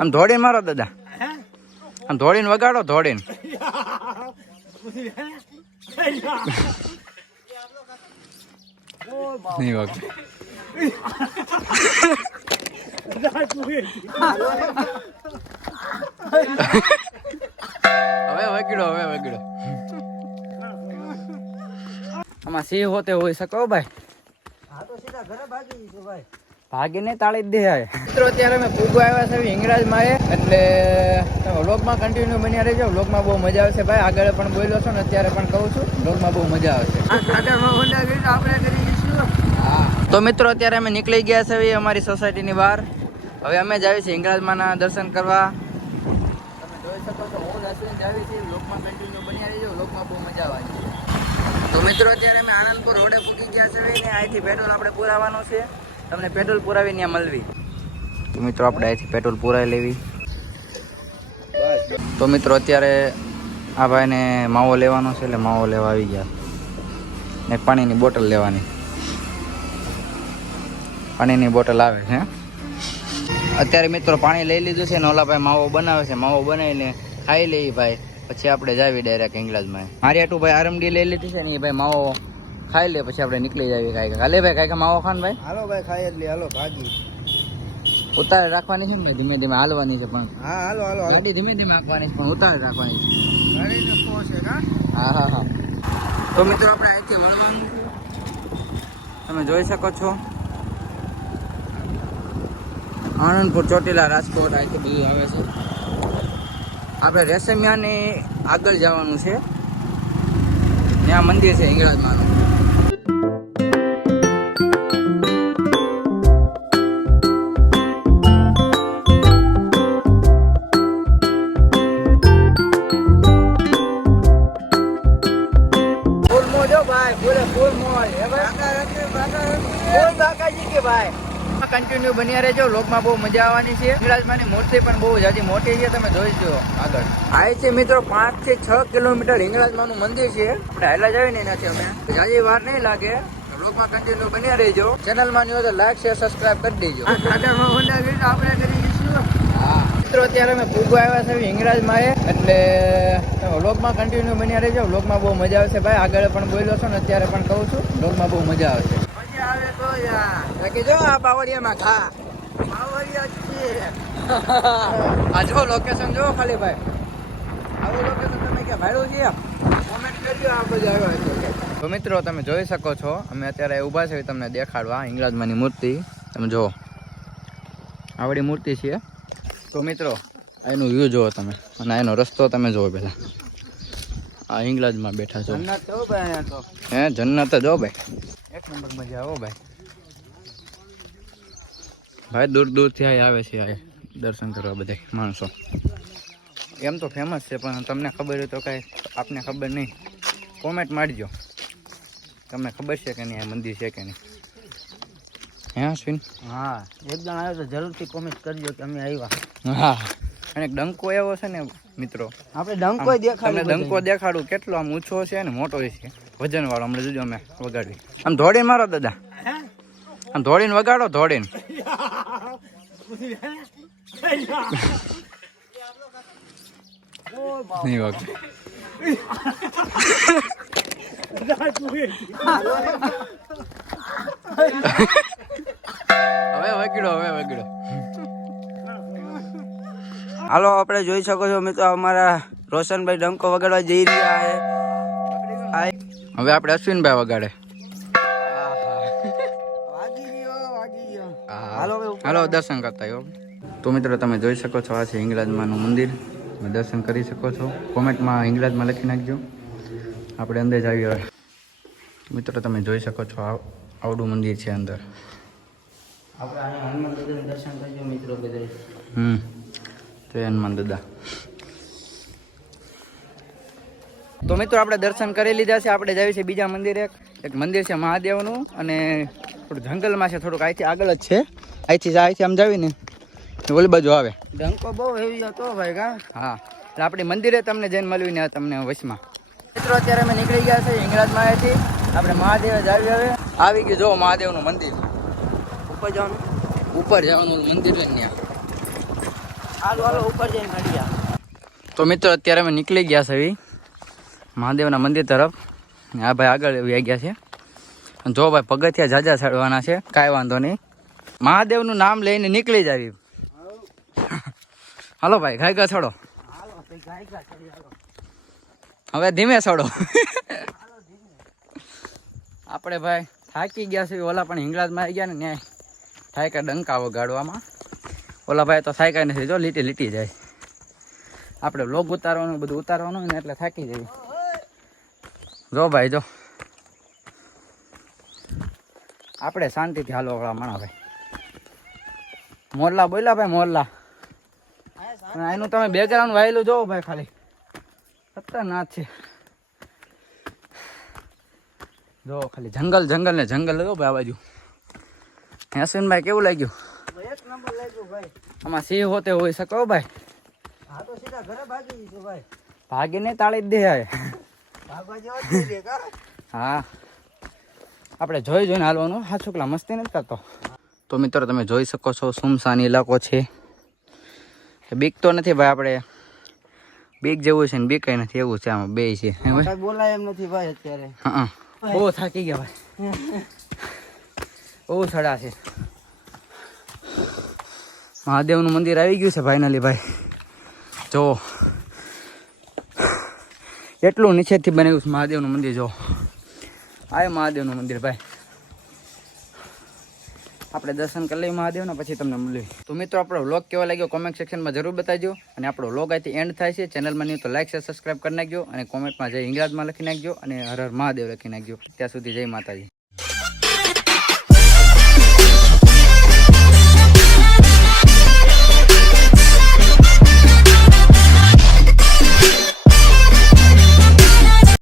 આમ ધોડીને મારો દાદા. આમ ધોડીને વગાડો ધોડીને નહીં હવે વગડો હવે વગડો આમાં સિંહ હોતે હોઈ શકો ભાઈ. ભાગીને તાળી જ દે આવે મિત્રો અત્યારે અમે પૂગો આવ્યા છે હિંગરાજમાં એ એટલે તમે વ્લોગમાં કન્ટિન્યુ બન્યા રહેજો. વ્લોગમાં બહુ મજા આવશે ભાઈ. આગળ પણ બોલ્યો છો ને અત્યારે પણ કહું છું. વ્લોગમાં બહુ મજા આવશે. તો. મિત્રો અત્યારે અમે નીકળી ગયા છે અમારી સોસાયટીની બહાર. હવે અમે જ આવી છીએ હિંગરાજમાંના દર્શન કરવા. તમે જોઈ શકો છો હું દર્શન જ આવી છીએ લોકમાં કન્ટિન્યુ બન્યા રહેજો. લોકમાં બહુ મજા આવવાની તો મિત્રો અત્યારે અમે આનંદપુર રોડે ફૂટી ગયા છે ને અહીંથી પેટ્રોલ આપણે પુરાવાનું છે. તમને પેટ્રોલ પુરાવી ત્યાં મળવી. તો મિત્રો, આપણે અહીંથી પેટ્રોલ પુરાવી લેવી. તો મિત્રો, અત્યારે આ ભાઈને માવો લેવાનો છે, એટલે માવો લેવા આવી ગયા. ને પાણીની બોટલ લેવાની. પાણીની બોટલ આવે છે અત્યારે મિત્રો પાણી લઈ લીધું છે ને ઓલા ભાઈ માવો બનાવે છે. માવો બનાવીને ખાઈ લઈ ભાઈ. પછી આપણે જાવી ડાયરેક્ટ ઇંગ્લાજમાં મારી આટું ભાઈ આરમડી લઈ લીધી છે ને એ ભાઈ માવો ખાઈ લે પછી આપણે નીકળી જઈએ કાંઈક. હાલે ભાઈ કાંઈક માવો ખાન ભાઈ? હાલો ભાઈ ખાઈ એટલે હાલો ભાગી. ઉતારે રાખવાની છે ને ધીમે ધીમે હાલવાની છે પણ. હા હાલો હાલો ગાડી ધીમે ધીમે રાખવાની છે પણ ઉતાર રાખવાની છે. ગાડીને પહોંચે કા? હા હા હા. તો મિત્રો આપણે અહીંથી મળવાનું. તમે જોઈ શકો છો. આણંદપુર ચોટીલા રાજકોટ અહીંથી બધું આવે છે. આપણે રેશમિયાની આગળ જવાનું છે. ત્યાં મંદિર છે હિંગળાજમાનું. કે ભાઈ. કન્ટિન્યુ બન્યા રહેજો. લોકમાં બહુ મજા આવવાની છે. હિંગળાજમાંની મૂર્તિ પણ બહુ જાજી મોટી છે. તમે જોઈ જો આગળ. આ છે મિત્રો પાંચથી છ કિલોમીટર હિંગળાજમાંનું મંદિર છે. આપણે હાલા જાવી નહીં નથી અમે. જાજી વાર નહીં લાગે. લોકમાં કન્ટિન્યુ બન્યા રહેજો. ચેનલમાં નહીં હોય તો લાઈક શેર સબસ્ક્રાઇબ કરી દેજો. આપણે કરી દઈશું. હા. મિત્રો અત્યારે અમે પૂગો આવ્યા છે હિંગરાજમાં એટલે વ્લોગમાં કન્ટિન્યુ બન્યા રહેજો. વ્લોગમાં બહુ મજા આવશે ભાઈ. આગળ પણ બોલ્યો છો ને અત્યારે પણ કહું છું. વ્લોગમાં બહુ મજા આવશે મજા આવે તો યાર બાકી જો આ બાવળિયામાં ખા આ જો લોકેશન જો ખાલી ભાઈ. આવું લોકેશન તમે ક્યાં ભાડું છે કોમેન્ટ કરજો આ બધા આવ્યા છે તો મિત્રો તમે જોઈ શકો છો અમે અત્યારે ઊભા છે તમને દેખાડવા હિંગળાજમાંની મૂર્તિ. તમે જુઓ. આવડી મૂર્તિ છે. તો મિત્રો એનું વ્યૂ જુઓ તમે. અને એનો રસ્તો તમે જુઓ પહેલાં. આ ઇંગ્લાજમાં બેઠા છો. હે જન્નત જો ભાઈ. એક નંબર મજા આવો ભાઈ. ભાઈ દૂર દૂરથી અહીં આવે છે આ દર્શન કરવા બધા માણસો. એમ તો ફેમસ છે પણ તમને ખબર હોય તો કાંઈ આપને ખબર નહીં. કોમેન્ટ મારજો. તમને ખબર છે કે નહીં આ મંદિર છે કે નહીં? હે અશ્વિન? હા એક જણ આવ્યો તો જરૂરથી કોમેન્ટ કરજો કે અમે આવ્યા. હા. અને ડંકો એવો છે ને મિત્રો? આપણે ડંકો દેખાડું તમને ડંકો દેખાડું. કેટલો આમ ઊંચો છે ને મોટો છે. વજન વાળો હમણાં જોજો અમે વગાડવી. આમ ધોડીને મારો દાદા. આમ ધોડીને વગાડો ધોડીને નહીં વાગે હવે વગડો હવે વગડો હાલો આપણે જોઈ શકો છો મિત્રો અમારા રોશનભાઈ ડંકો વગાડવા જઈ રહ્યા છે. હવે આપણે અશ્વિનભાઈ વગાડે. હાલો દર્શન કરતા આવ્યો તો મિત્રો તમે જોઈ શકો છો આ છે હિંગરાજમાનું મંદિર. દર્શન કરી શકો છો. કોમેન્ટમાં હિંગલાજમાં લખી નાખજો. આપણે અંદર જ આવી મિત્રો તમે જોઈ શકો છો આવડું મંદિર છે અંદર. આપણે હનુમાન દાદાના દર્શન કરજો મિત્રો બધા હમ. જય હનુમાન દાદા. તો મિત્રો આપણે દર્શન કરી લીધા છે. આપણે જઈએ છીએ બીજા મંદિરે. એક મંદિર છે મહાદેવનું અને થોડું જંગલમાં છે થોડુંક અહીંથી આગળ જ છે. અહીંથી અહીંથી આમ જાવીને. ઓલી બાજુ આવે. ડંકો બહુ હેવી હતો ભાઈ કા હા. એટલે આપણી મંદિરે તમને જઈને મળવી ને તમને વચમાં મિત્રો અત્યારે અમે નીકળી ગયા છે હિંગળાજમાં અહીંથી. આપણે મહાદેવ જ આવી હવે. આવી ગયું જો મહાદેવનું મંદિર. ઉપર જવાનું. ઉપર જવાનું મંદિર જ ત્યાં. હાલો હાલો ઉપર જઈને મળીએ તો મિત્રો અત્યારે અમે નીકળી ગયા છે મહાદેવના મંદિર તરફ. આ ભાઈ આગળ આવી ગયા છે. જો ભાઈ પગથિયા જાજા ચડવાના છે કાંઈ વાંધો નહીં. મહાદેવનું નામ લઈને નીકળી જ આવી. હાલો ભાઈ ગાય ગા ચડો હાલો તો ગાય ગા ચડી હાલો હવે ધીમે છોડો. આપણે ભાઈ થાકી ગયા છે ઓલા પણ હિંગળાજમાં આવી ગયા ને, ન્યાય. થાયકા ડંકા વગાડવામાં. ઓલા ભાઈ તો થાયકા નથી, જો લીટી લીટી જાય. આપણે લોગ ઉતારવાનું, બધું ઉતારવાનું ને એટલે થાકી જઈએ. જો ભાઈ, જો. આપણે શાંતિથી હાલો વાળા માણા ભાઈ. મોરલા બોલ્યા ભાઈ મોરલા. એનું તમે બેકગ્રાઉન્ડ વાયેલું જોવો ભાઈ ખાલી. ખતરનાક છે. જો ખાલી જંગલ જંગલ ને જંગલ જો ભાઈ આ બાજુ. હેસનભાઈ કેવું લાગ્યું? આમાં સિંહ હોતે હોઈ શકો ભાઈ. ભાગી ને ભાગીને તાળી દે હા. આપણે જોઈ જોઈને હાલવાનું. હા છોકલા મસ્તી નથી કરતો. તો મિત્રો તમે જોઈ શકો છો સુમસાન ઇલાકો છે. બીક તો નથી ભાઈ આપણે બીક જેવું છે ને બીક કઈ નથી એવું છે આમાં બે છે. બોલાય એમ નથી ભાઈ અત્યારે. હા બહુ થાકી ગયા ભાઈ. બહુ સડા છે. મહાદેવનું મંદિર આવી ગયું છે ફાઇનલી ભાઈ. જો. એટલું નીચેથી બનાવ્યું છે મહાદેવનું મંદિર જો. આ મહાદેવનું મંદિર ભાઈ. આપણે દર્શન કરી લઈએ મહાદેવના પછી તમને મળીએ. તો મિત્રો, આપણો વ્લોગ કેવો લાગ્યો કોમેન્ટ સેક્શનમાં જરૂર બતાવજો અને આપણો વ્લોગ અહીંથી એન્ડ થાય છે. ચેનલમાં નહીં તો લાઈક શેર સબસ્ક્રાઈબ કરી નાખજો અને કોમેન્ટમાં જય ઇંગ્રાજમાં લખી નાખજો અને હર હર મહાદેવ લખી નાખજો. ત્યાં સુધી જય માતાજી.